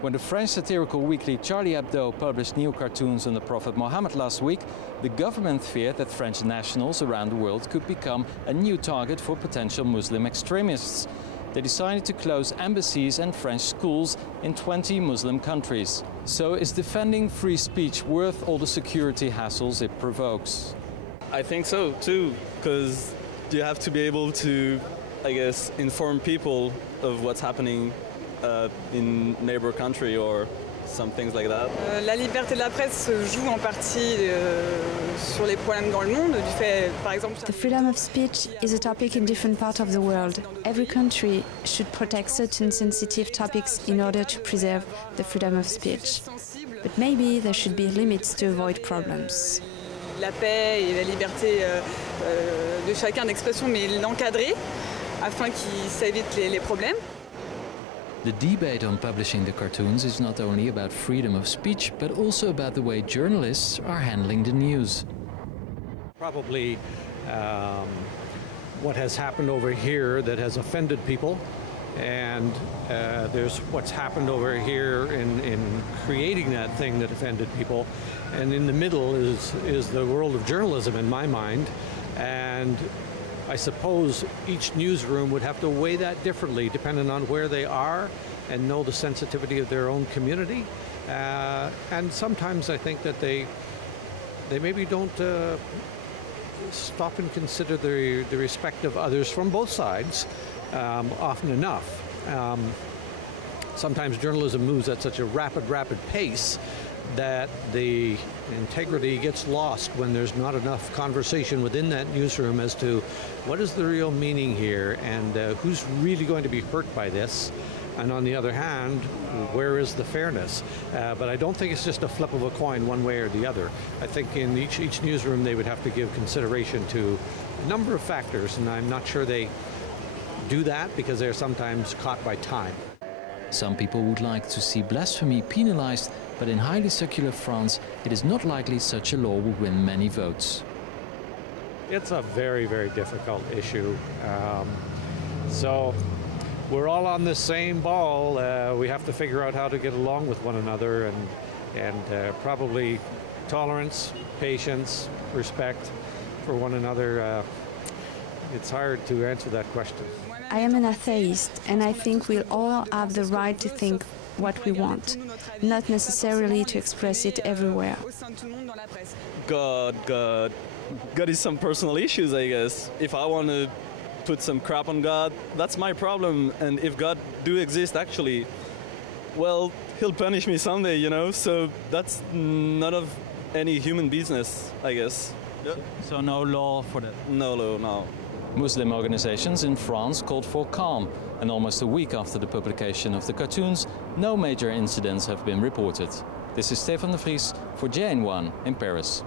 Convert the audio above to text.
When the French satirical weekly Charlie Hebdo published new cartoons on the Prophet Muhammad last week, the government feared that French nationals around the world could become a new target for potential Muslim extremists. They decided to close embassies and French schools in 20 Muslim countries. So is defending free speech worth all the security hassles it provokes? I think so too, because you have to be able to, I guess, inform people of what's happening in neighbor country or some things like that. La liberté de la presse joue en partie sur les problèmes dans le monde. Du fait, par exemple, the freedom of speech is a topic in different parts of the world. Every country should protect certain sensitive topics in order to preserve the freedom of speech. But maybe there should be limits to avoid problems. La paix et la liberté de chacun d'expression, mais l'encadrer afin qu'il s'évite les problèmes. The debate on publishing the cartoons is not only about freedom of speech, but also about the way journalists are handling the news. Probably what has happened over here that has offended people, and there's what's happened over here in creating that thing that offended people, and in the middle is the world of journalism in my mind, and I suppose each newsroom would have to weigh that differently depending on where they are and know the sensitivity of their own community. And sometimes I think that they maybe don't stop and consider the respect of others from both sides often enough. Sometimes journalism moves at such a rapid pace that the integrity gets lost when there's not enough conversation within that newsroom as to what is the real meaning here and who's really going to be hurt by this. And on the other hand, where is the fairness? But I don't think it's just a flip of a coin one way or the other. I think in each newsroom they would have to give consideration to a number of factors, and I'm not sure they do that because they're sometimes caught by time. Some people would like to see blasphemy penalized, but in highly secular France, it is not likely such a law would win many votes. It's a very difficult issue. So we're all on the same ball. We have to figure out how to get along with one another and probably tolerance, patience, respect for one another. It's hard to answer that question. I am an atheist, and I think we all have the right to think what we want, not necessarily to express it everywhere. God is some personal issues, I guess. If I want to put some crap on God, that's my problem. And if God do exist actually, well, he'll punish me someday, you know? So that's none of any human business, I guess. Yeah. So no law for that? No law, no. Muslim organizations in France called for calm, and almost a week after the publication of the cartoons, no major incidents have been reported. This is Stefan de Vries for JN1 in Paris.